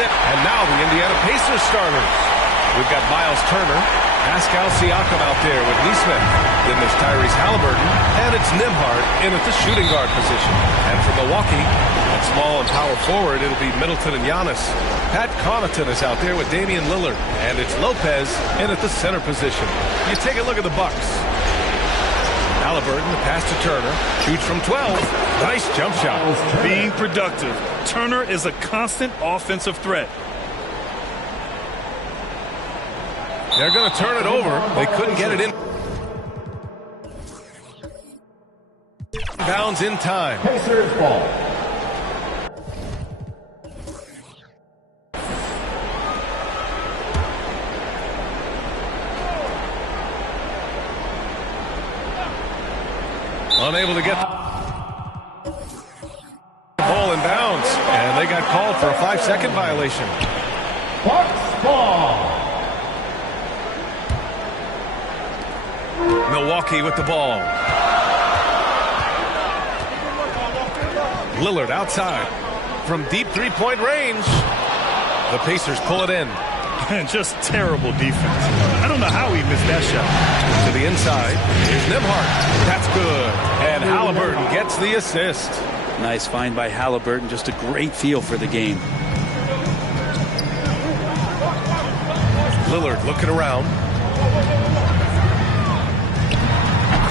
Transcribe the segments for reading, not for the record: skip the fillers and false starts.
And now the Indiana Pacers starters. We've got Miles Turner, Pascal Siakam out there with Neesmith. Then there's Tyrese Halliburton, and it's Nembhard in at the shooting guard position. And for Milwaukee, at small and power forward, it'll be Middleton and Giannis. Pat Connaughton is out there with Damian Lillard, and it's Lopez in at the center position. You take a look at the Bucks. Halliburton, the pass to Turner, shoots from 12. Nice jump shot. Being productive. Turner is a constant offensive threat. They're going to turn it over. They couldn't get it in. Bounds in time. Pacers ball. Unable to get the ball in bounds, and they got called for a 5-second violation. Bucks ball. Milwaukee with the ball. Lillard outside from deep three-point range. The Pacers pull it in. Just terrible defense. I don't know how he missed that shot. To the inside. Here's Nembhard. That's good. And Halliburton gets the assist. Nice find by Halliburton. Just a great feel for the game. Lillard looking around.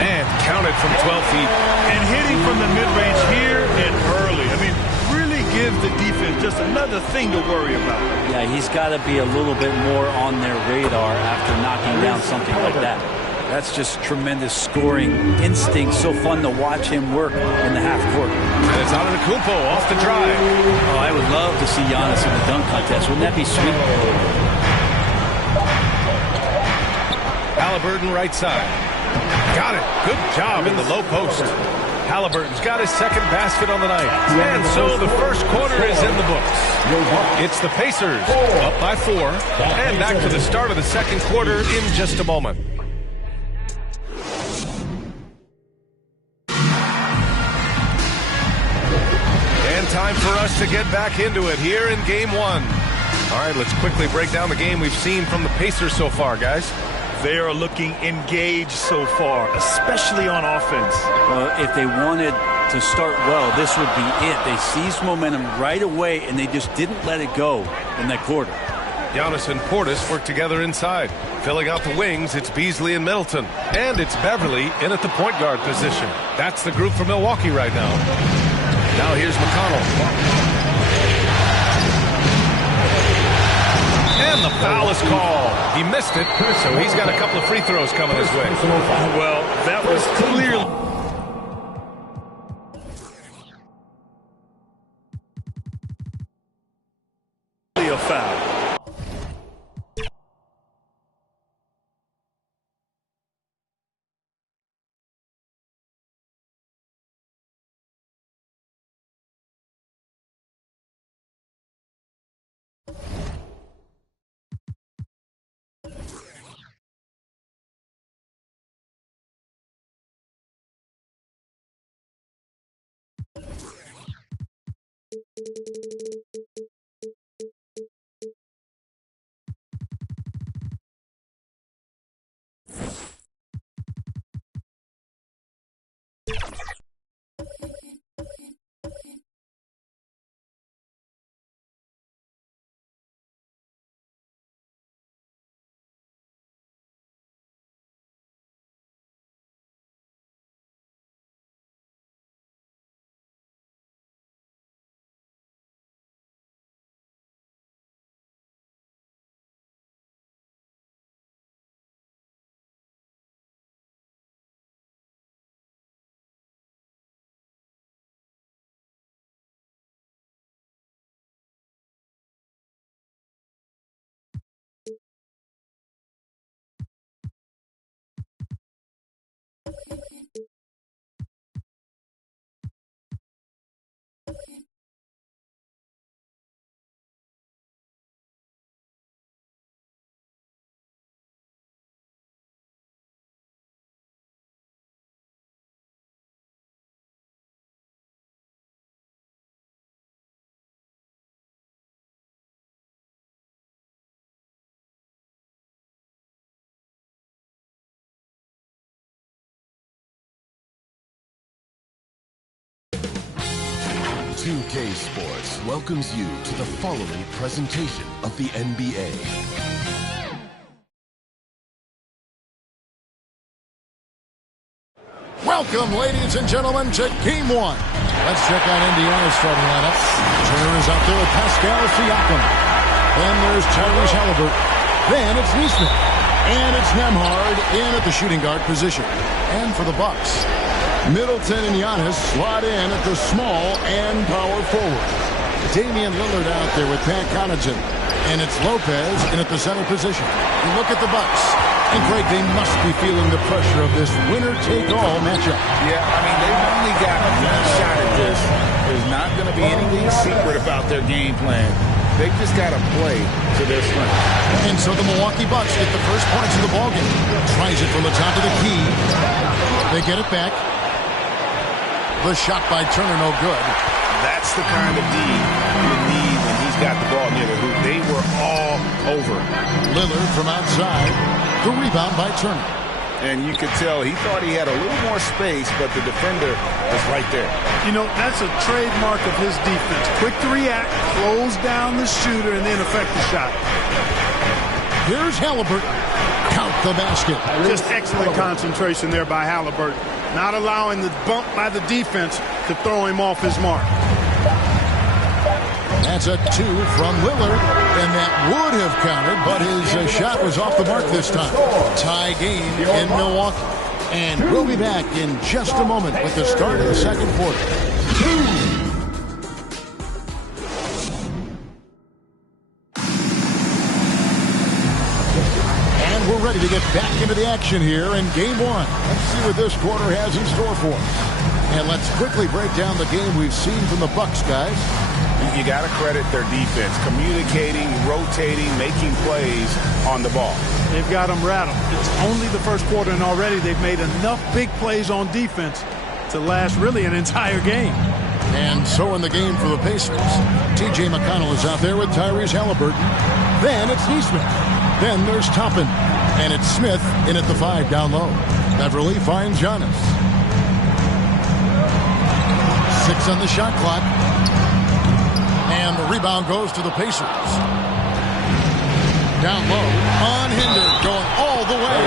And counted from 12 feet. And hitting from the mid-range here and early. I mean, really gives the defense just another thing to worry about. Yeah, he's got to be a little bit more on their radar after knocking down something like that. That's just tremendous scoring instinct. So fun to watch him work in the half court. And it's Antetokounmpo off the drive. Oh, I would love to see Giannis in the dunk contest. Wouldn't that be sweet? Halliburton right side. Got it. Good job in the low post. Halliburton's got his second basket on the night. And so the first quarter is in the books. It's the Pacers up by 4. And back to the start of the second quarter in just a moment. And time for us to get back into it here in Game 1. All right, let's quickly break down the game we've seen from the Pacers so far, guys. They are looking engaged so far, especially on offense. If they wanted to start well, this would be it. They seized momentum right away, and they just didn't let it go in that quarter. Giannis and Portis work together inside. Filling out the wings, it's Beasley and Middleton. And it's Beverly in at the point guard position. That's the group for Milwaukee right now. Now here's McConnell. And the foul is called. He missed it, so he's got a couple of free throws coming his way. Well, that was clearly a foul. K Sports welcomes you to the following presentation of the NBA. Welcome, ladies and gentlemen, to Game 1. Let's check out Indiana's starting lineup. Turner is out there with Pascal Siakam. Then there's Tyrese Haliburton. Then it's Neesmith. And it's Nembhard in at the shooting guard position. And for the Bucks, Middleton and Giannis slot in at the small and power forward. Damian Lillard out there with Pat Connaughton. And it's Lopez in at the center position. You look at the Bucks. And, Greg, they must be feeling the pressure of this winner-take-all matchup. Yeah, I mean, they've only got one shot at this. There's not going to be anything secret about their game plan. They've just got to play to their strength. And so the Milwaukee Bucks get the first points of the ballgame. Tries it from the top of the key. They get it back. The shot by Turner, no good. That's the kind of D you need when he's got the ball near the hoop. They were all over. Lillard from outside. The rebound by Turner. And you could tell he thought he had a little more space, but the defender was right there. You know, that's a trademark of his defense. Quick to react, close down the shooter, and then affect the shot. Here's Haliburton. Count the basket. Just excellent concentration there by Haliburton. Not allowing the bump by the defense to throw him off his mark. That's a 2 from Lillard, and that would have counted, but his shot was off the mark this time. Tie game in Milwaukee. And we'll be back in just a moment with the start of the second quarter. And we're ready to get back into the action here in Game 1. Let's see what this quarter has in store for us. And let's quickly break down the game we've seen from the Bucks, guys. You got to credit their defense, communicating, rotating, making plays on the ball. They've got them rattled. It's only the first quarter, and already they've made enough big plays on defense to last really an entire game. And so in the game for the Pacers, T.J. McConnell is out there with Tyrese Haliburton. Then it's Neesmith. Then there's Toppin. And it's Smith in at the 5 down low. Beverly finds Giannis. 6 on the shot clock. And the rebound goes to the Pacers. Down low, unhindered, going all the way.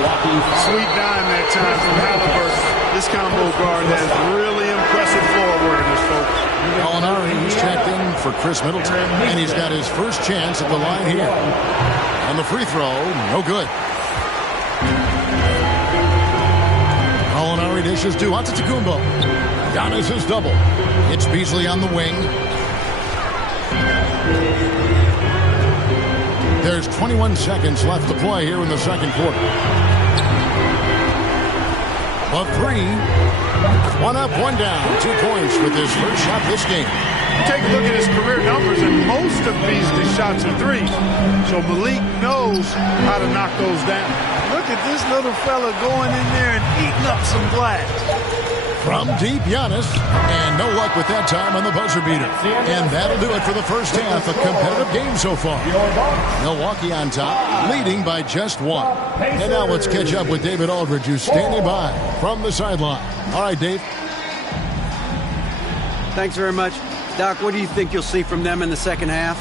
Sweet dime that time from Halliburton. This combo guard has really impressive floor awareness, folks. Gallinari, he's checked in for Chris Middleton, and he's got his first chance at the line here. And the free throw, no good. Gallinari dishes to Antetokounmpo. Giannis is double. It's Beasley on the wing. There's 21 seconds left to play here in the second quarter. A three. One up, one down. 2 points with his first shot this game. You take a look at his career numbers, and most of Beasley's shots are threes. So Malik knows how to knock those down. Look at this little fella going in there and eating up some glass. From deep, Giannis, and no luck with that time on the buzzer beater. And that'll do it for the first half. A competitive game so far. Milwaukee on top, leading by just 1. And now let's catch up with David Aldridge, who's standing by from the sideline. All right, Dave. Thanks very much. Doc, what do you think you'll see from them in the second half?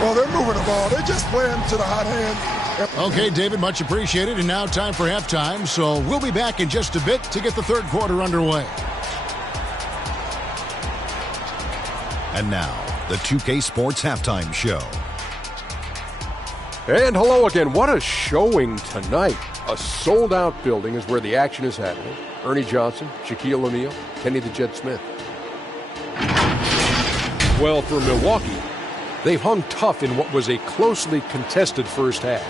Well, they're moving the ball. They're just playing to the hot hand. Okay, David, much appreciated. And now time for halftime. So we'll be back in just a bit to get the third quarter underway. And now, the 2K Sports Halftime Show. And hello again. What a showing tonight. A sold-out building is where the action is happening. Ernie Johnson, Shaquille O'Neal, Kenny the Jet Smith. Well, for Milwaukee, they've hung tough in what was a closely contested first half.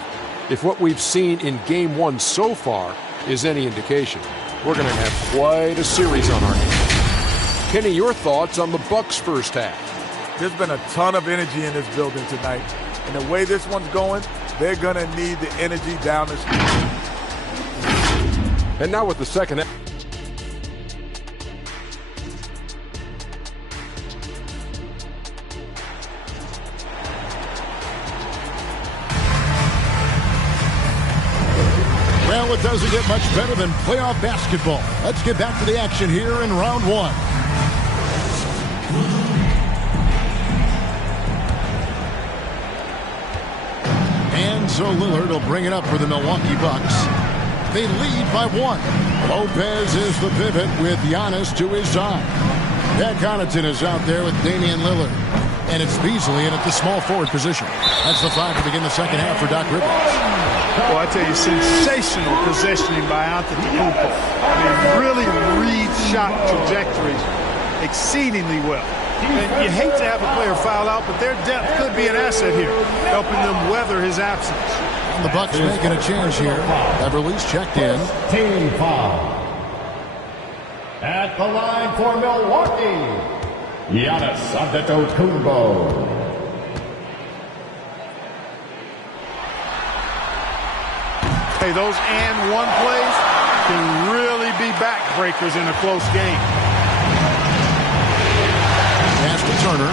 If what we've seen in Game 1 so far is any indication, we're going to have quite a series on our hands. Kenny, your thoughts on the Bucks' first half? There's been a ton of energy in this building tonight. And the way this one's going, they're going to need the energy down the street. And now with the second half. Well, it doesn't get much better than playoff basketball. Let's get back to the action here in round 1. And so Lillard will bring it up for the Milwaukee Bucks. They lead by 1. Lopez is the pivot with Giannis to his side. Pat Connaughton is out there with Damian Lillard. And it's Beasley in at the small forward position. That's the 5 to begin the second half for Doc Rivers. Well, I tell you, sensational positioning by Antetokounmpo. I mean, really reads shot trajectories exceedingly well. And you hate to have a player foul out, but their depth could be an asset here, helping them weather his absence. And the Bucks making a change here. Beverly's checked in. Team foul. At the line for Milwaukee, Giannis Antetokounmpo. Hey, those and one plays can really be backbreakers in a close game. Pass to Turner.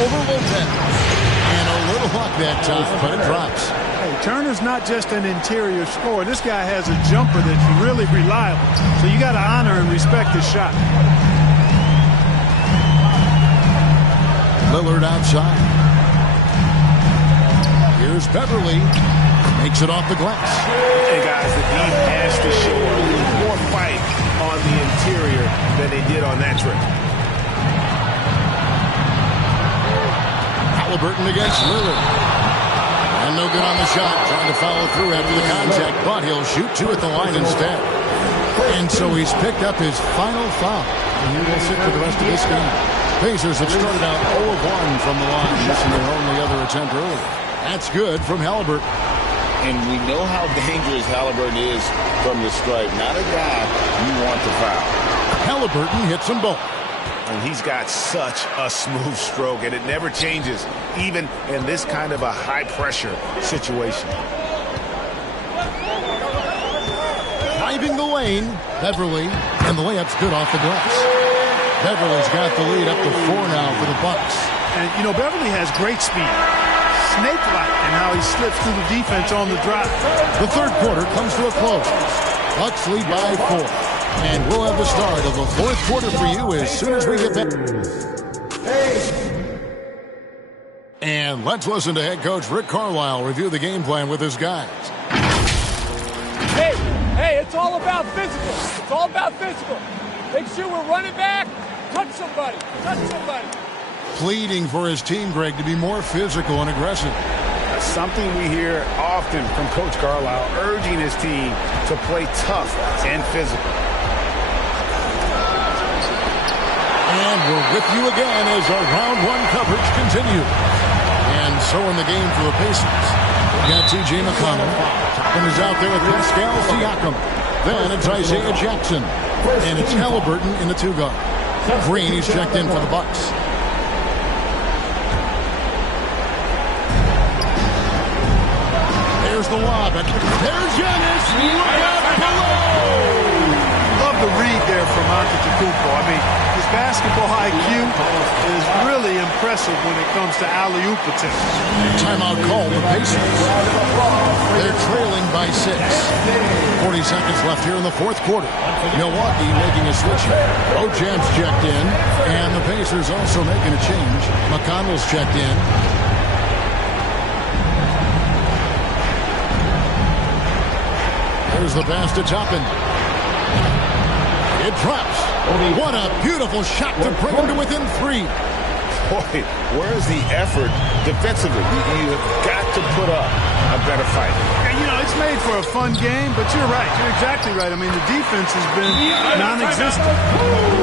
Over Lopez. And a little luck that time, but it drops. Hey, Turner's not just an interior scorer. This guy has a jumper that's really reliable. So you got to honor and respect his shot. Lillard outside. Here's Beverly. Makes it off the glass. Hey, guys, the team has to show a little more fight on the interior than they did on that trip. Halliburton against Lillard. And no good on the shot. Trying to follow through after the contact, but he'll shoot 2 at the line instead. And so he's picked up his final foul. And he will sit for the rest of this game. Pacers have started out 0-1 from the line, missing their only other attempt earlier. That's good from Halliburton. And we know how dangerous Halliburton is from the stripe. Not a guy you want to foul. Halliburton hits them both. And he's got such a smooth stroke, and it never changes, even in this kind of a high-pressure situation. Driving the lane, Beverly, and the layup's good off the glass. Beverly's got the lead up to 4 now for the Bucks. And, you know, Beverly has great speed. Snake-like in how he slips through the defense on the drive. The third quarter comes to a close. Bucks lead by 4. And we'll have the start of the fourth quarter for you as soon as we get back. And let's listen to head coach Rick Carlisle review the game plan with his guys. Hey, it's all about physical. It's all about physical. Make sure we're running back. Touch somebody. Pleading for his team, Greg, to be more physical and aggressive. That's something we hear often from Coach Carlisle, urging his team to play tough and physical. And we're with you again as our round one coverage continues. And so in the game for the Pacers, we got T.J. McConnell. And is out there with Pascal Siakam. Then it's Isaiah Jackson. And it's Halliburton in the 2-guard. Green, he's checked in for the Bucks. There's the lob. There's Giannis. Look out below. Love the read there from Antetokounmpo. I mean, his basketball IQ is really impressive when it comes to alley-oop attempts. Timeout called the Pacers. They're trailing by 6. 40 seconds left here in the fourth quarter. Milwaukee making a switch. Ojab's checked in, and the Pacers also making a change. McConnell's checked in. Here's the pass to Toppin. It drops. What a beautiful shot to bring him to within 3. Boy, where's the effort defensively? You have got to put up a better fight. And, you know, it's made for a fun game, but you're right. You're exactly right. I mean, the defense has been non-existent.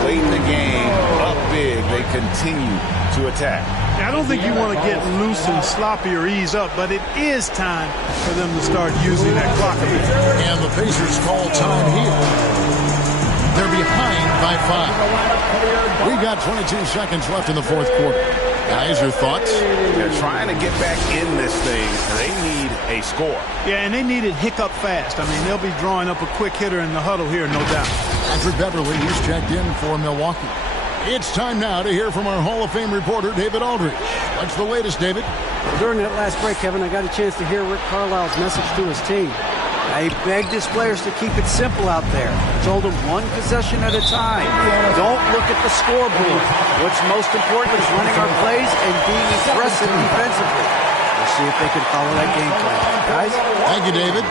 Late in the game, up big, they continue to attack. I don't think you want to get loose and sloppy or ease up, but it is time for them to start using that clock a bit. And the Pacers call time here. They're behind by 5. We've got 22 seconds left in the fourth quarter. Guys, your thoughts? They're trying to get back in this thing, and they need a score. Yeah, and they need it hiccup fast. I mean, they'll be drawing up a quick hitter in the huddle here, no doubt. Patrick Beverly is checked in for Milwaukee. It's time now to hear from our Hall of Fame reporter, David Aldridge. What's the latest, David? Well, during that last break, Kevin, I got a chance to hear Rick Carlisle's message to his team. He begged his players to keep it simple out there. Told them one possession at a time. Don't look at the scoreboard. What's most important is running our plays and being aggressive defensively. We'll see if they can follow that game plan. Guys? Thank you, David.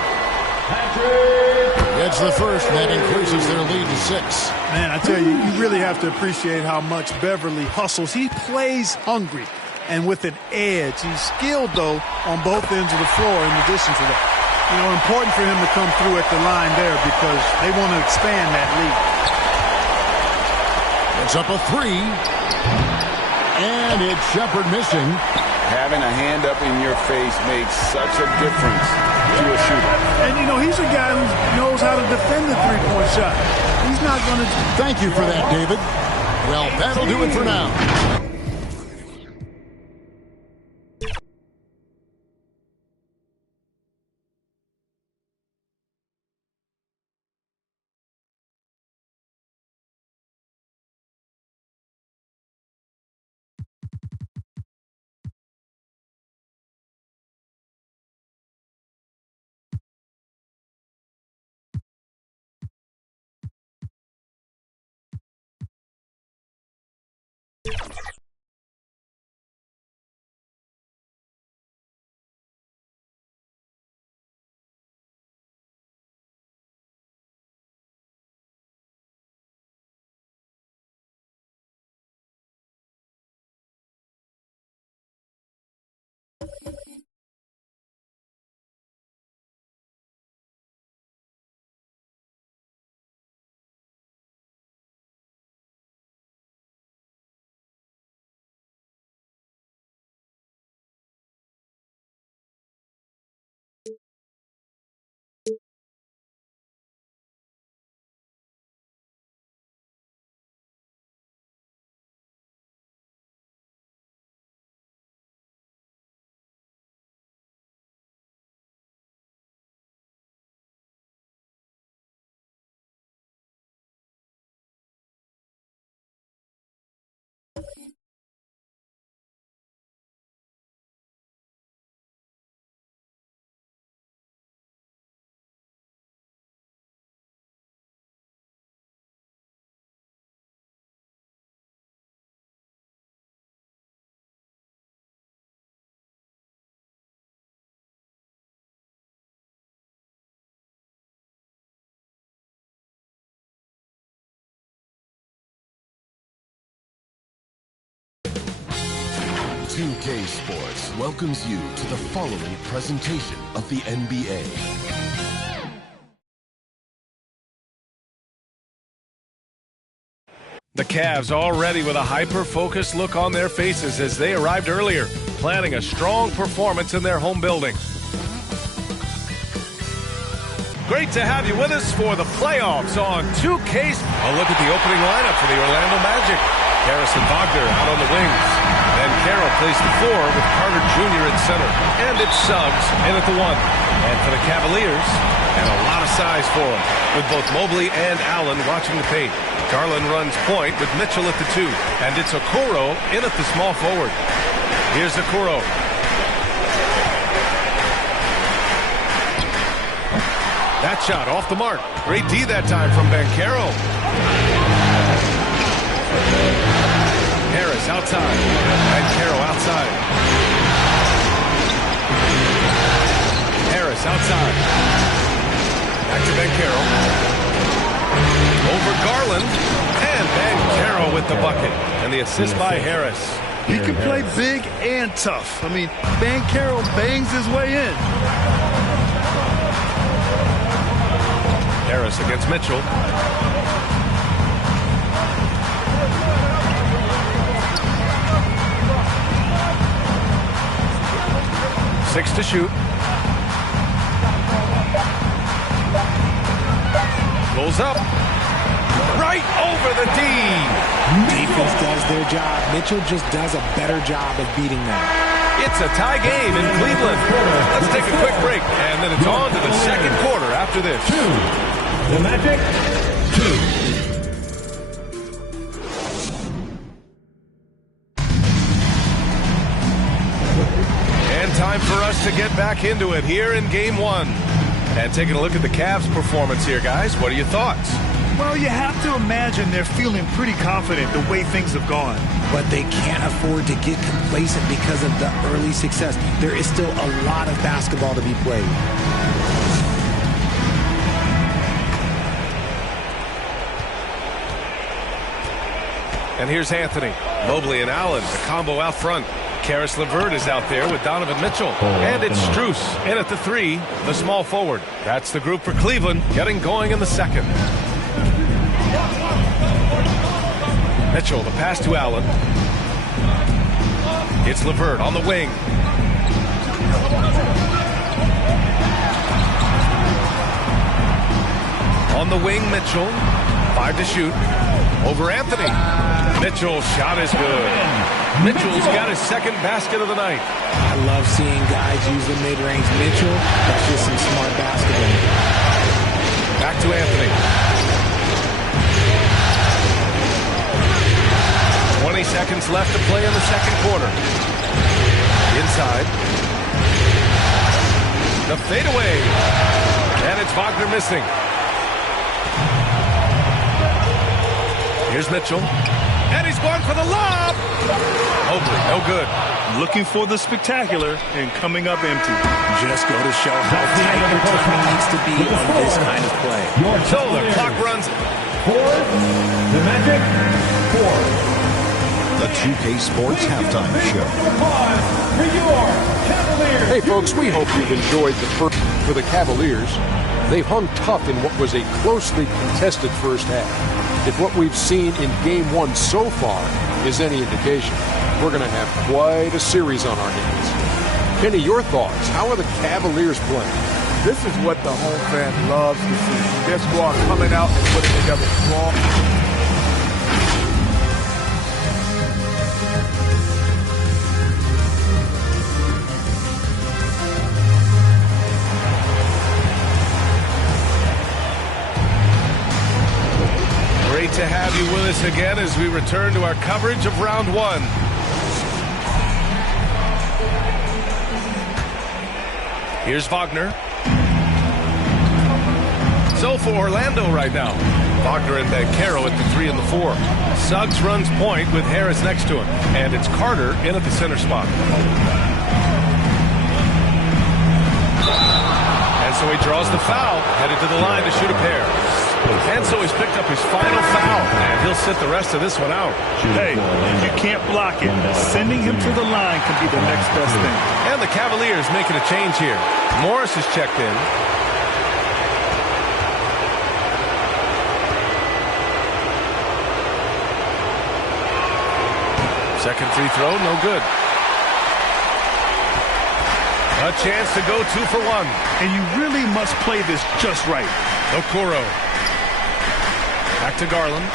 It's the first, and that increases their lead to 6. Man, I tell you, you really have to appreciate how much Beverly hustles. He plays hungry and with an edge. He's skilled, though, on both ends of the floor in addition to that. You know, important for him to come through at the line there because they want to expand that lead. It's up a 3. And it's Shepard missing. Having a hand up in your face makes such a difference to a shooter. And, you know, he's a guy who knows how to defend the three-point shot. He's not going to... Thank you for that, David. Well, that'll do it for now. 2K Sports welcomes you to the following presentation of the NBA. The Cavs already with a hyper-focused look on their faces as they arrived earlier, planning a strong performance in their home building. Great to have you with us for the playoffs on 2K. A look at the opening lineup for the Orlando Magic. Harrison Wagner out on the wings. Then Carroll plays the 4 with Carter Jr. at center. And it's Suggs in at the 1. And for the Cavaliers, and a lot of size for them, with both Mobley and Allen watching the paint. Garland runs point with Mitchell at the 2. And it's Okoro in at the small forward. Here's Okoro. That shot off the mark. Great D that time from Banchero. Harris outside. Banchero outside. Harris outside. Back to Banchero. Over Garland. And Banchero with the bucket. And the assist by Harris. He can play big and tough. I mean, Banchero bangs his way in. Harris against Mitchell. Six to shoot. Goes up. Right over the D. Defense does their job. Mitchell just does a better job of beating them. It's a tie game in Cleveland. Let's take a quick break, and then it's on to the second quarter after this. The Magic, 2. And time for us to get back into it here in Game 1. And taking a look at the Cavs' performance here, guys. What are your thoughts? Well, you have to imagine they're feeling pretty confident the way things have gone. But they can't afford to get complacent because of the early success. There is still a lot of basketball to be played. And here's Anthony. Mobley and Allen, the combo out front. Karis LeVert is out there with Donovan Mitchell. And it's Strus in at the 3, the small forward. That's the group for Cleveland, getting going in the second. Mitchell, the pass to Allen. It's LeVert on the wing. On the wing, Mitchell. 5 to shoot. Over Anthony. Mitchell's shot is good. Mitchell's got his second basket of the night. I love seeing guys use the mid-range. Mitchell, that's just some smart basketball. Back to Anthony. 20 seconds left to play in the second quarter. Inside. The fadeaway. And it's Wagner missing. Here's Mitchell. And he's going for the lob. Mobley, no good. Looking for the spectacular and coming up empty. Just go to show how tight your timing needs to be on this kind of play. So the clock runs. The Magic, 4. The 2K Sports Halftime Show. Hey folks, we hope you've enjoyed the first for the Cavaliers. They've hung tough in what was a closely contested first half. If what we've seen in Game 1 so far is any indication, we're going to have quite a series on our hands. Kenny, your thoughts? How are the Cavaliers playing? This is what the home fan loves to see. Their squad coming out and putting together strong. Great to have you with us again as we return to our coverage of round 1. Here's Wagner. So for Orlando right now, Wagner and Banchero at the 3 and the 4. Suggs runs point with Harris next to him. And it's Carter in at the center spot. And so he draws the foul, headed to the line to shoot a pair. And so he's picked up his final foul, and he'll sit the rest of this one out. Hey, you can't block it. Sending him to the line can be the next best thing. And the Cavaliers making a change here. Morris is checked in. Second free throw, no good. A chance to go 2 for 1. And you really must play this just right. Okoro. Back to Garland.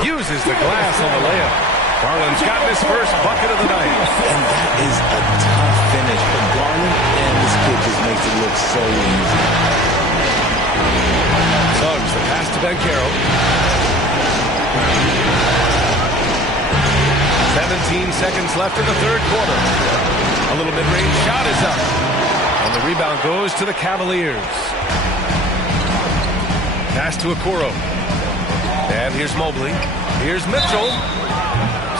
Uses the glass on the layup. Garland's gotten his first bucket of the night. And that is a tough finish. But Garland and this kid just makes it look so easy. Suggs, the pass to Banchero. 17 seconds left in the third quarter. A little mid-range shot is up. And the rebound goes to the Cavaliers. Pass to Okoro. And here's Mobley. Here's Mitchell.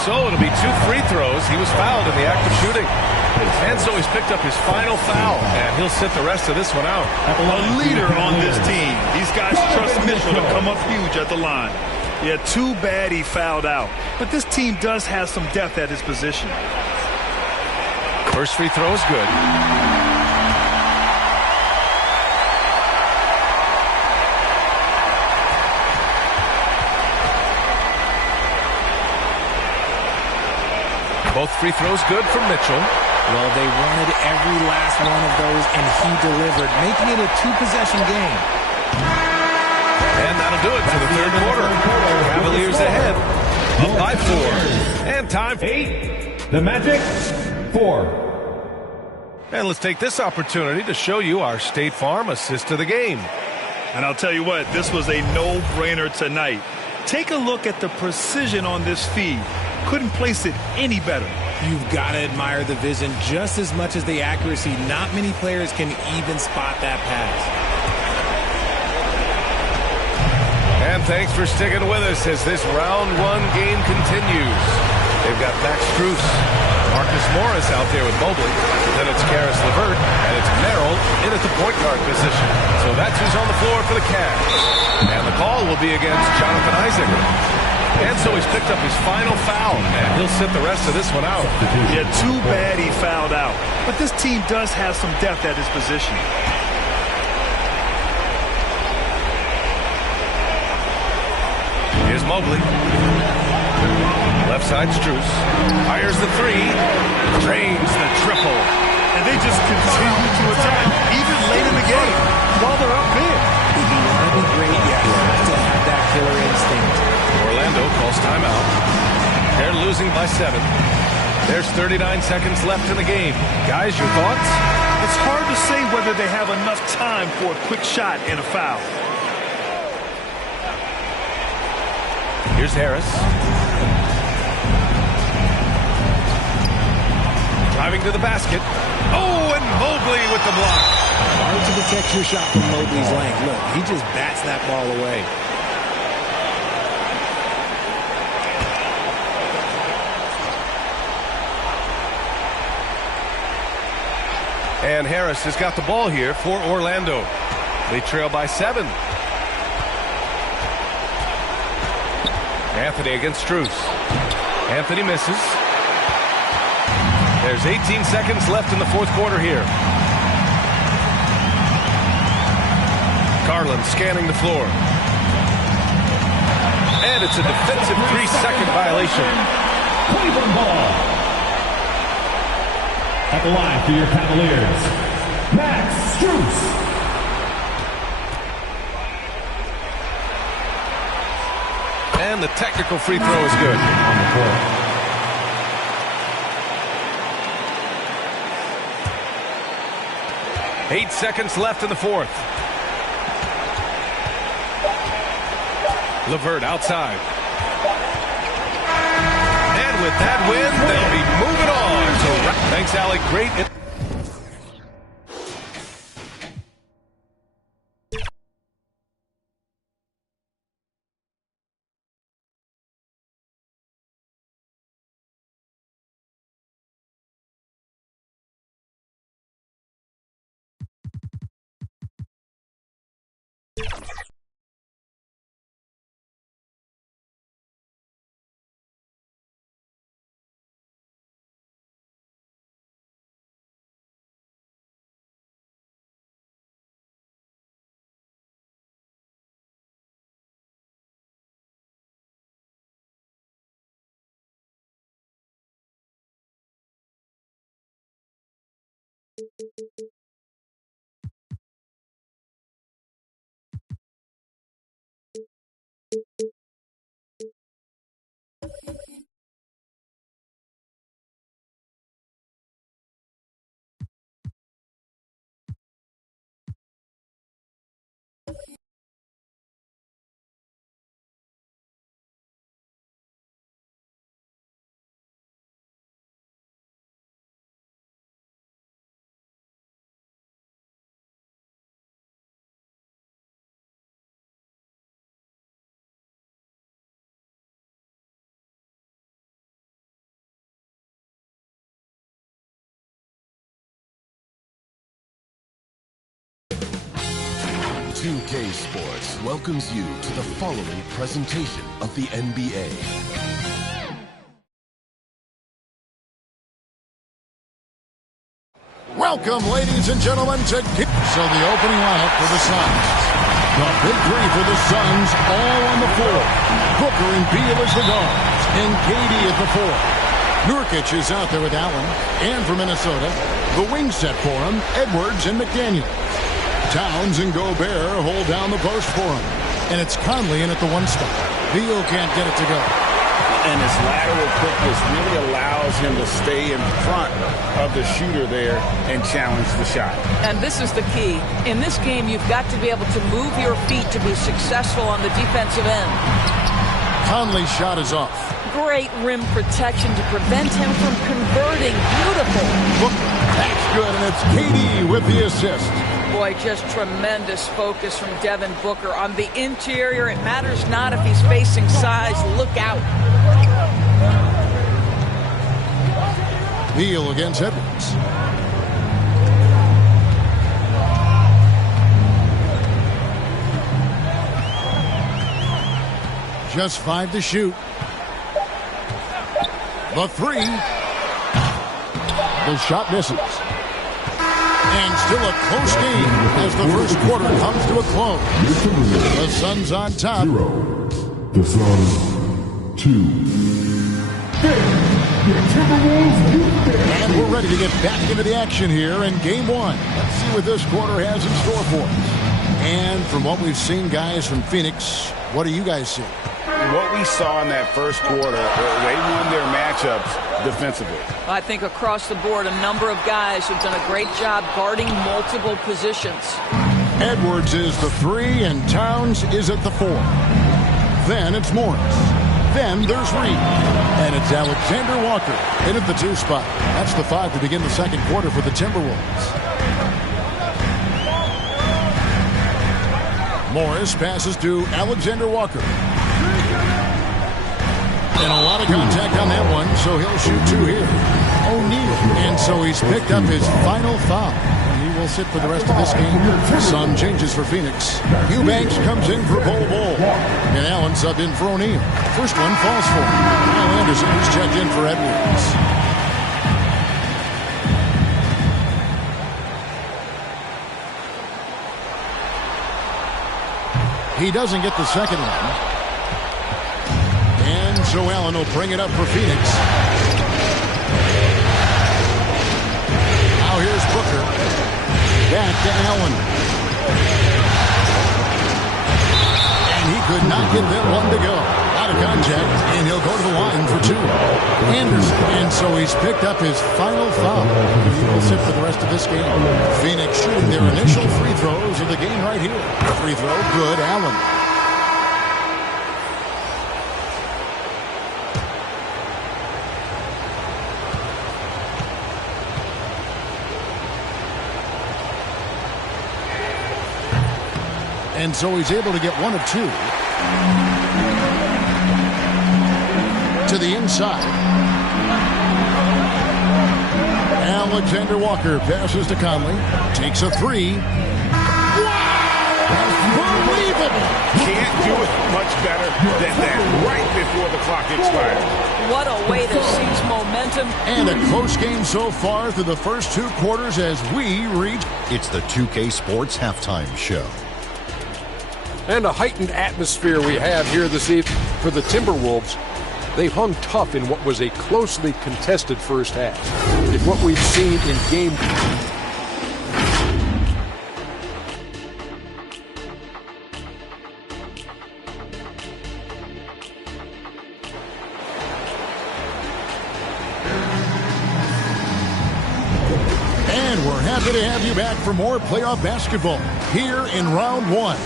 So it'll be 2 free throws. He was fouled in the act of shooting. And so he's picked up his final foul. And he'll sit the rest of this one out. A leader on this team. These guys trust Mitchell to come up huge at the line. Yeah, too bad he fouled out. But this team does have some depth at his position. First free throw is good. Both free throws good from Mitchell. Well, they wanted every last one of those, and he delivered, making it a 2-possession game. And that'll do it for the third quarter. Cavaliers ahead, up by 4. And time for 8. The Magic, 4. And let's take this opportunity to show you our State Farm assist of the game. And I'll tell you what, this was a no-brainer tonight. Take a look at the precision on this feed. Couldn't place it any better. You've got to admire the vision just as much as the accuracy. Not many players can even spot that pass. And thanks for sticking with us as this round 1 game continues. They've got Max Strus, Marcus Morris out there with Mobley. Then it's Karis LeVert, and it's Merrill in at the point guard position. So that's who's on the floor for the Cavs. And the call will be against Jonathan Isaac. And so he's picked up his final foul, and he'll sit the rest of this one out. Yeah, too bad he fouled out. But this team does have some depth at his position. Here's Mobley. Left side Strus. Fires the 3. Drains the triple. And they just continue to attack, even late in the game, while they're up big. If you want to be great, you have to have that killer instinct. Orlando calls timeout. They're losing by 7. There's 39 seconds left in the game. Guys, your thoughts? It's hard to say whether they have enough time for a quick shot and a foul. Here's Harris. Driving to the basket. Oh, and Mobley with the block. Hard to protect your shot from Mobley's length. Look, he just bats that ball away. And Harris has got the ball here for Orlando. They trail by 7. Anthony against Strus. Anthony misses. There's 18 seconds left in the fourth quarter here. Garland scanning the floor. And it's a defensive 3-second violation. Cleveland ball. At the line for your Cavaliers, Max Strus. And the technical free throw is good. On the court. Eight seconds left in the fourth. LeVert outside. And with that win, they'll be moving on. Thanks, Alec. Great. 2K Sports welcomes you to the following presentation of the NBA. Welcome, ladies and gentlemen, to so the opening lineup for the Suns. The big three for the Suns, all on the floor. Booker and Beal as the guards, and KD at the four. Nurkic is out there with Allen, and for Minnesota, the wing set for him, Edwards and McDaniel. Towns and Gobert hold down the post for him. And it's Conley in at the one spot. Beal can't get it to go. And his lateral quickness really allows him to stay in front of the shooter there and challenge the shot. And this is the key. In this game, you've got to be able to move your feet to be successful on the defensive end. Conley's shot is off. Great rim protection to prevent him from converting. Beautiful. That's good, and it's KD with the assist. Boy, just tremendous focus from Devin Booker on the interior. It matters not if he's facing size. Look out. Beal against Edwards. Just 5 to shoot. The three. The shot misses. And still a close game as the first quarter comes to a close. The Suns on top. 0. The Suns 2. And we're ready to get back into the action here in game one. Let's see what this quarter has in store for us. And from what we've seen, guys, from Phoenix, what do you guys see? What we saw in that first quarter, they won their matchups defensively. I think across the board, a number of guys have done a great job guarding multiple positions. Edwards is the three, and Towns is at the four. Then it's Morris. Then there's Reed. And it's Alexander Walker in at the 2 spot. That's the 5 to begin the second quarter for the Timberwolves. Morris passes to Alexander Walker. And a lot of contact on that one, so he'll shoot 2 here. O'Neal. And so he's picked up his final foul. And he will sit for the rest of this game. Some changes for Phoenix. Eubanks comes in for Bol Bol. And Allen subbed in for O'Neal. First one falls for him. Kyle Anderson is checked in for Edwards. He doesn't get the second one. And so Allen will bring it up for Phoenix. Now here's Booker. Back to Allen. And he could not get that one to go. Out of contact, and he'll go to the line for 2. Anderson. And so he's picked up his final foul. He will sit for the rest of this game. Phoenix shooting their initial free throws of the game right here. Free throw, good. Allen. And so he's able to get 1 of 2. To the inside. Alexander Walker passes to Conley. Takes a 3. Wow! Unbelievable! Can't do it much better than that right before the clock expires. What a way to seize momentum. And a close game so far through the first 2 quarters as we reach. It's the 2K Sports Halftime Show. And a heightened atmosphere we have here this evening for the Timberwolves. They've hung tough in what was a closely contested first half. If what we've seen in game And we're happy to have you back for more playoff basketball here in round one.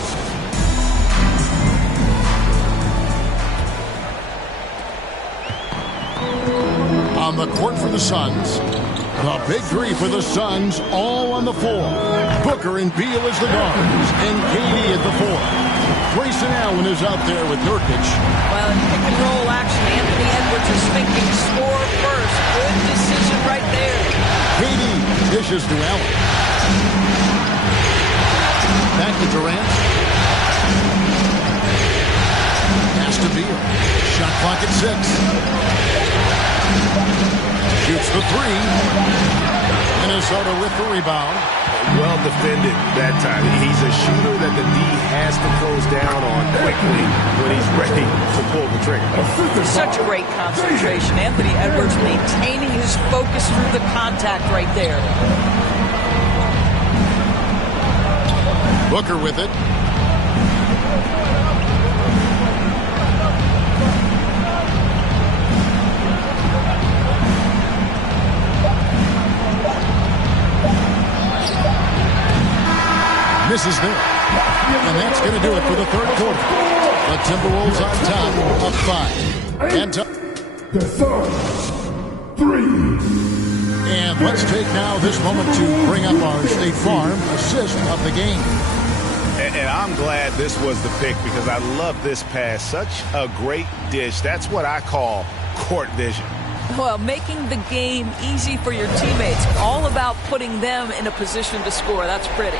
On the court for the Suns. The big three for the Suns, all on the floor. Booker and Beal as the guards, and KD at the four. Grayson Allen is out there with Nurkic. Well, in pick-and-roll action, Anthony Edwards is thinking score first. Good decision right there. KD dishes to Allen. Back to Durant. Pass to Beal. Shot clock at 6. Shoots the three. Minnesota with the rebound. Well defended that time. He's a shooter that the D has to close down on quickly when he's ready to pull the trigger. Such great concentration. Anthony Edwards maintaining his focus through the contact right there. Booker with it. Misses there. And that's going to do it for the third quarter. The Timberwolves on top of 5. And the Suns 3. And let's take now this moment to bring up our State Farm assist of the game. And I'm glad this was the pick because I love this pass. Such a great dish. That's what I call court vision. Well, making the game easy for your teammates. All about putting them in a position to score. That's pretty.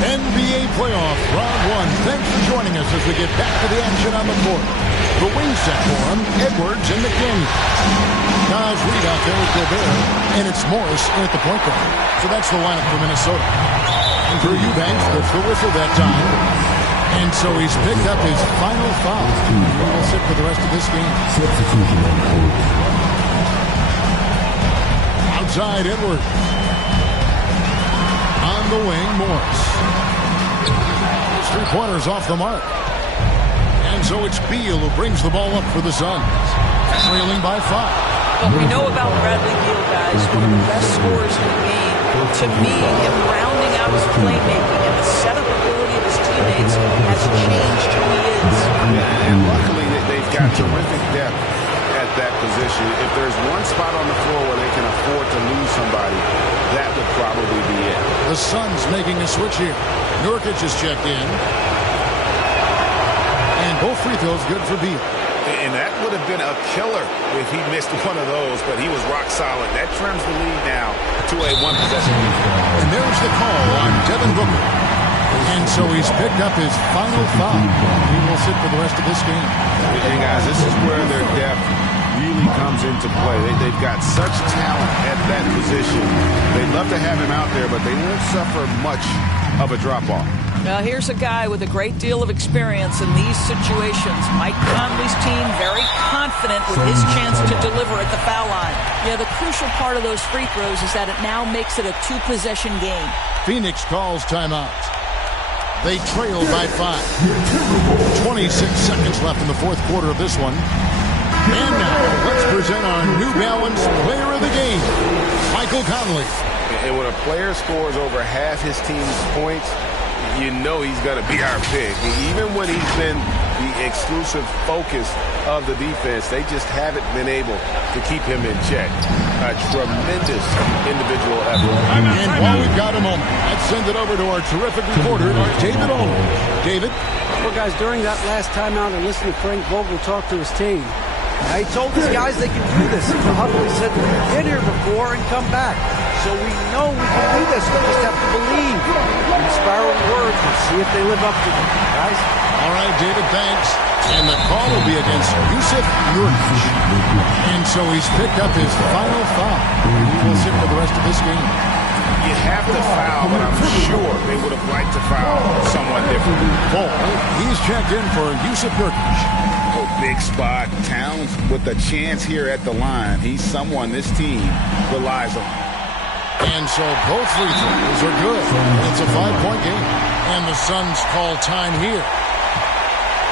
NBA playoff round 1. Thanks for joining us as we get back to the action on the court. The wing set for him, Edwards and McDaniel. Nas Reed out there with Gobert, and it's Morris in at the point guard. So that's the lineup for Minnesota. And Drew Eubanks gets the whistle that time. And so he's picked up his final foul. He will sit for the rest of this game. Substitution on court. Outside Edwards. On the wing, Morris. His three-pointers off the mark. And so it's Beal who brings the ball up for the Suns. Trailing by 5. What we know about Bradley Beal, guys, one of the best scorers in the game. To me, him rounding out his playmaking and the setup ability of his teammates has changed who he is. And luckily, they've got terrific depth at that position. If there's one spot on the floor where they can afford to lose somebody, that would probably be it. The Suns making a switch here. Nurkic is checked in. And both free throws good for Beal. And that would have been a killer if he missed one of those, but he was rock solid. That trims the lead now to a one-possession lead. And there's the call on Devin Booker. And so he's picked up his final foul. He will sit for the rest of this game. And guys, this is where their depth really comes into play. They've got such talent at that position. They'd love to have him out there, but they won't suffer much of a drop-off. Now here's a guy with a great deal of experience in these situations. Mike Conley's team very confident with his chance to deliver at the foul line. Yeah, the crucial part of those free throws is that it now makes it a two-possession game. Phoenix calls timeout. They trail by 5. 26 seconds left in the fourth quarter of this one. And now let's present our New Balance player of the game, Michael Conley. And when a player scores over half his team's points, you know he's going to be our pick. Even when he's been the exclusive focus of the defense, they just haven't been able to keep him in check. A tremendous individual effort. And while we've got a moment, let's send it over to our terrific reporter, David Olin. David? Well, guys, during that last timeout, I listened to Frank Vogel talk to his team. He told his guys they can do this. The Huddle, he said, we've been here before and come back. So we know we can do this. We just have to believe. Inspiring words. We'll see if they live up to them, guys. All right, David, thanks. And the call will be against Jusuf Nurkic. And so he's picked up his final foul. He will sit for the rest of this game. You have to foul, but I'm sure they would have liked to foul someone different. Ball, he's checked in for Jusuf Nurkic. Oh, big spot. Towns with a chance here at the line. He's someone this team relies on. And so both free throws are good. It's a 5-point game. And the Suns call time here.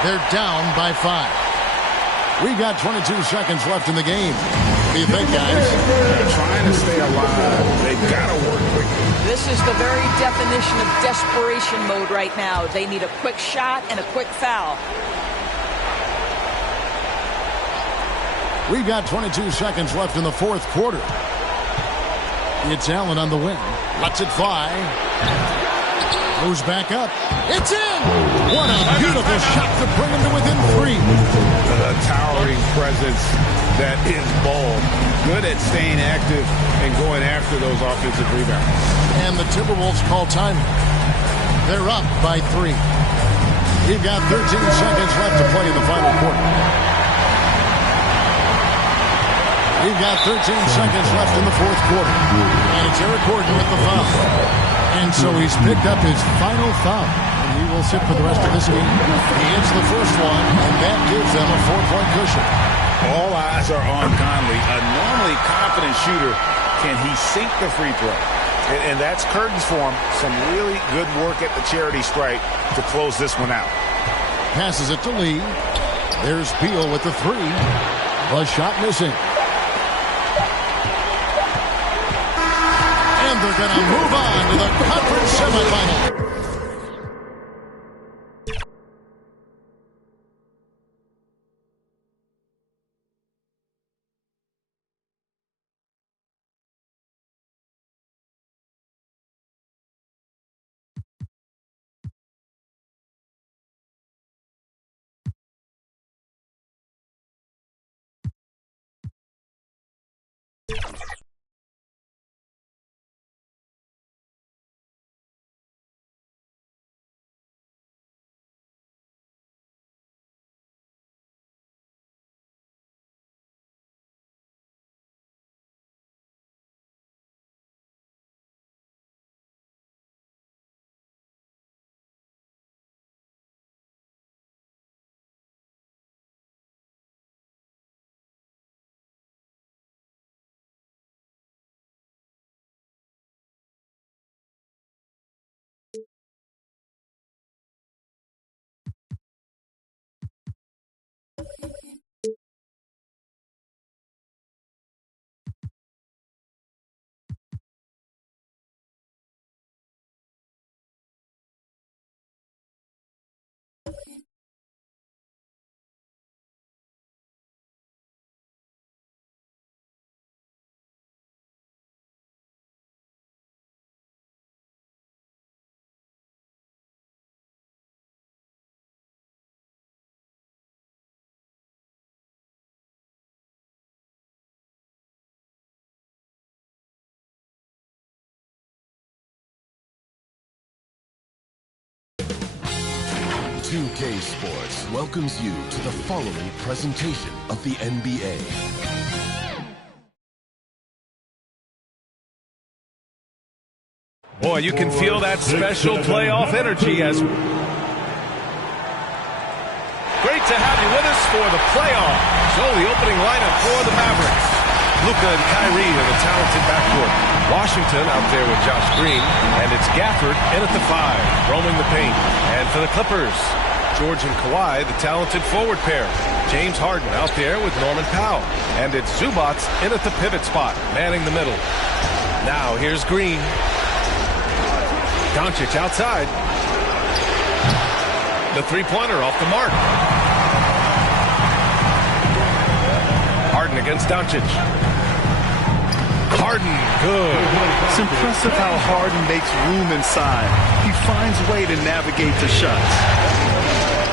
They're down by 5. We got 22 seconds left in the game. do you think, guys? Trying to stay alive. They've got to work quickly. This is the very definition of desperation mode right now. They need a quick shot and a quick foul. We've got 22 seconds left in the fourth quarter. It's Allen on the wing. Lets it fly. Moves back up. It's in! What a beautiful shot to bring him to within 3. A towering presence that is bold. Good at staying active and going after those offensive rebounds. And the Timberwolves call time. They're up by 3. We've got 13 seconds left to play in the final quarter. We've got 13 seconds left in the fourth quarter. And it's Eric Gordon with the foul. And so he's picked up his final foul. And he will sit for the rest of this game. He hits the first one, and that gives them a 4-point cushion. All eyes are on Conley. A normally confident shooter. Can he sink the free throw? And that's curtains for him. Some really good work at the charity stripe to close this one out. Passes it to Lee. There's Beal with the 3. The shot missing. And they're going to move on to the conference semifinal. K Sports welcomes you to the following presentation of the NBA. Boy, you can feel that special playoff energy as... Great to have you with us for the playoff. So the opening lineup for the Mavericks. Luka and Kyrie in the talented backcourt. Washington out there with Josh Green. And it's Gafford in at the 5, roaming the paint. And for the Clippers, George and Kawhi, the talented forward pair. James Harden out there with Norman Powell. And it's Zubac in at the pivot spot, manning the middle. Now here's Green. Doncic outside. The three-pointer off the mark. Harden against Doncic. Harden, good. It's impressive how Harden makes room inside. He finds a way to navigate the shots.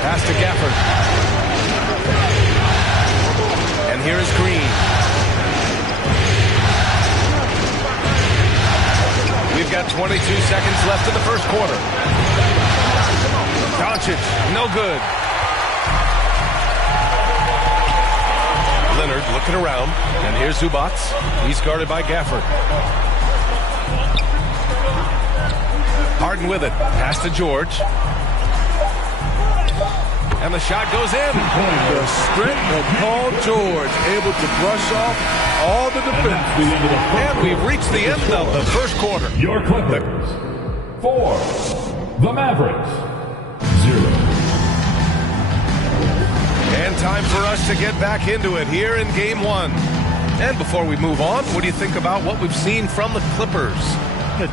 Pass to Gafford. And here is Green. We've got 22 seconds left in the first quarter. Doncic, no good. Leonard looking around, and here's Zubac. He's guarded by Gafford. Harden with it. Pass to George. And the shot goes in. The strength of Paul George, able to brush off all the defense. And we've reached the end of the first quarter. Your Clippers, 4. The Mavericks, 0. And time for us to get back into it here in Game 1. And before we move on, what do you think about what we've seen from the Clippers?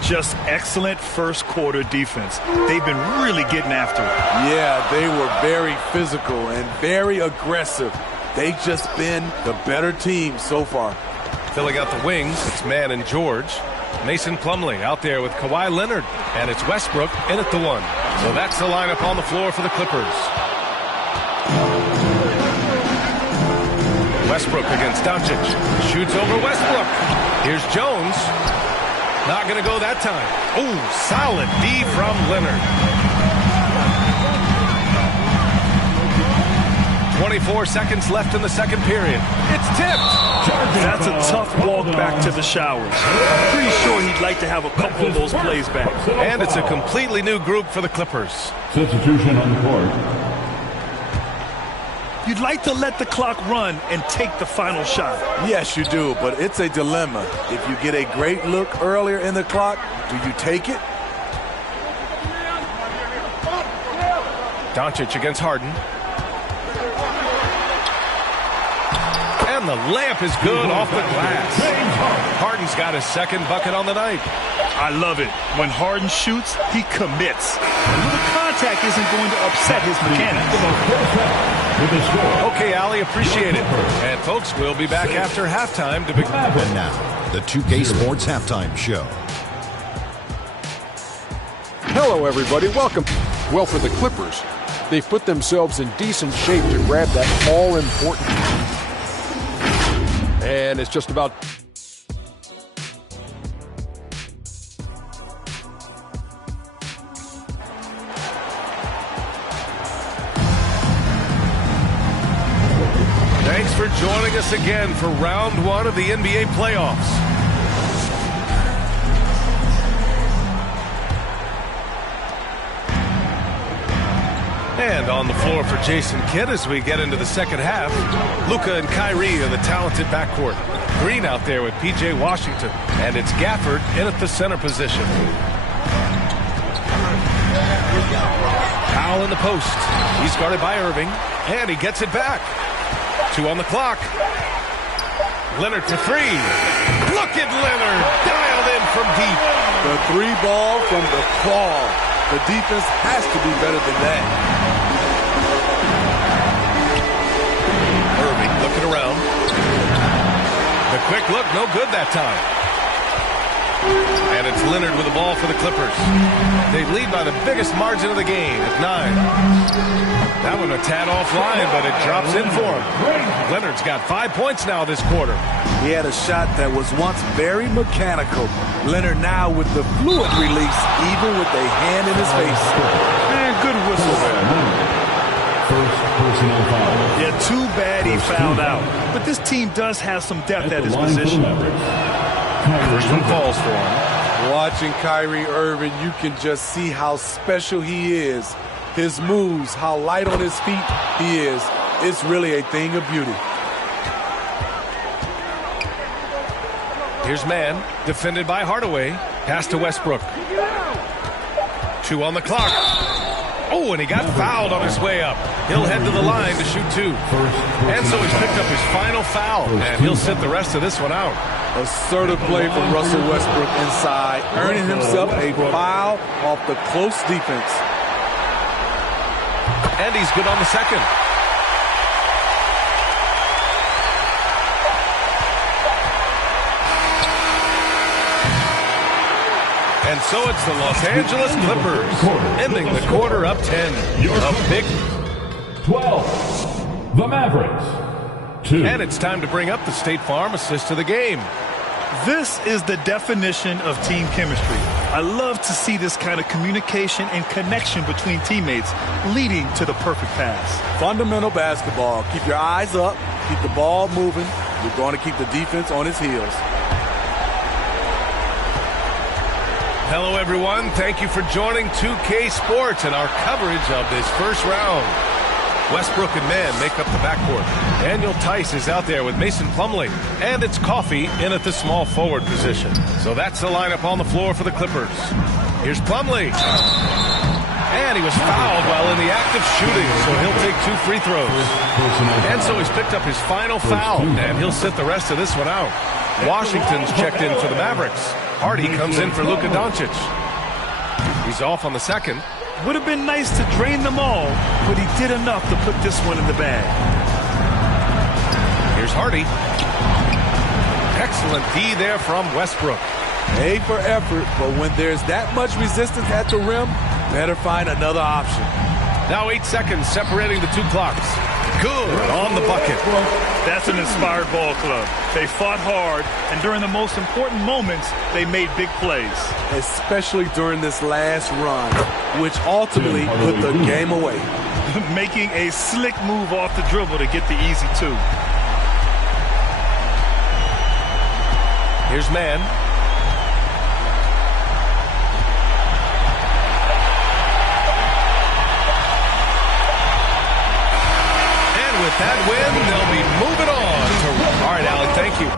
Just excellent first quarter defense. They've been really getting after it. Yeah, they were very physical and very aggressive. They've just been the better team so far. Filling out the wings, it's Mann and George. Mason Plumlee out there with Kawhi Leonard. And it's Westbrook in at the 1. So that's the lineup on the floor for the Clippers. Westbrook against Doncic. Shoots over Westbrook. Here's Jones. Not going to go that time. Oh, solid D from Leonard. 24 seconds left in the second period. It's tipped. That's a tough walk back to the showers. I'm pretty sure he'd like to have a couple of those plays back. And it's a completely new group for the Clippers. Substitution on the court. You'd like to let the clock run and take the final shot. Yes, you do, but it's a dilemma. If you get a great look earlier in the clock, do you take it? Doncic against Harden. And the layup is good off the glass. Harden's got his second bucket on the night. I love it. When Harden shoots, he commits. A little contact isn't going to upset his mechanics. Okay, Ali, appreciate it. And folks, we'll be back after halftime to begin. And now, the 2K Sports Halftime Show. Hello, everybody. Welcome. Well, for the Clippers, they've put themselves in decent shape to grab that all-important. And it's just about... Thanks for joining us again for round 1 of the NBA playoffs. And on the floor for Jason Kidd as we get into the second half, Luka and Kyrie are the talented backcourt. Green out there with P.J. Washington, and it's Gafford in at the center position. Powell in the post. He's guarded by Irving, and he gets it back. 2 on the clock. Leonard for 3. Look at Leonard, dialed in from deep. The 3-ball from the claw. The defense has to be better than that. Irving looking around. The quick look, no good that time. And it's Leonard with the ball for the Clippers. They lead by the biggest margin of the game at 9. That one a tad offline, but it drops in for him. Leonard's got 5 points now this quarter. He had a shot that was once very mechanical. Leonard now with the fluid release, even with a hand in his face. Man, good whistle there. First personal foul. Yeah, too bad he fouled out. But this team does have some depth at his position. First one falls for him. Watching Kyrie Irving, you can just see how special he is. His moves, how light on his feet he is. It's really a thing of beauty. Here's Mann, defended by Hardaway. Pass to Westbrook. 2 on the clock. Oh, and he got fouled on his way up. He'll head to the line to shoot 2. And so he's picked up his final foul, and he'll sit the rest of this one out. Assertive play from Russell Westbrook inside, earning himself a foul off the close defense. And he's good on the second. And so it's the Los Angeles Clippers ending the quarter up 10. A big 12. The Mavericks. 2. And it's time to bring up the State Farm assist to the game. This is the definition of team chemistry. I love to see this kind of communication and connection between teammates leading to the perfect pass. Fundamental basketball. Keep your eyes up. Keep the ball moving. You're going to keep the defense on its heels. Hello, everyone. Thank you for joining 2K Sports and our coverage of this first round. Westbrook and Mann make up the backcourt. Daniel Tice is out there with Mason Plumlee. And it's Coffey in at the small forward position. So that's the lineup on the floor for the Clippers. Here's Plumlee. And he was fouled while in the act of shooting, so he'll take 2 free throws. And so he's picked up his final foul, and he'll sit the rest of this one out. Washington's checked in for the Mavericks. Hardy comes in for Luka Doncic. He's off on the second. Would have been nice to drain them all, but he did enough to put this one in the bag. Here's Hardy. Excellent D there from Westbrook. A for effort, but when there's that much resistance at the rim, better find another option. Now 8 seconds separating the 2 clocks. Good on the bucket. That's an inspired ball club. They fought hard, and during the most important moments, they made big plays. Especially during this last run, which ultimately put the game away. Making a slick move off the dribble to get the easy 2. Here's Mann. With that win, they'll be moving on. All right, Alec, thank you.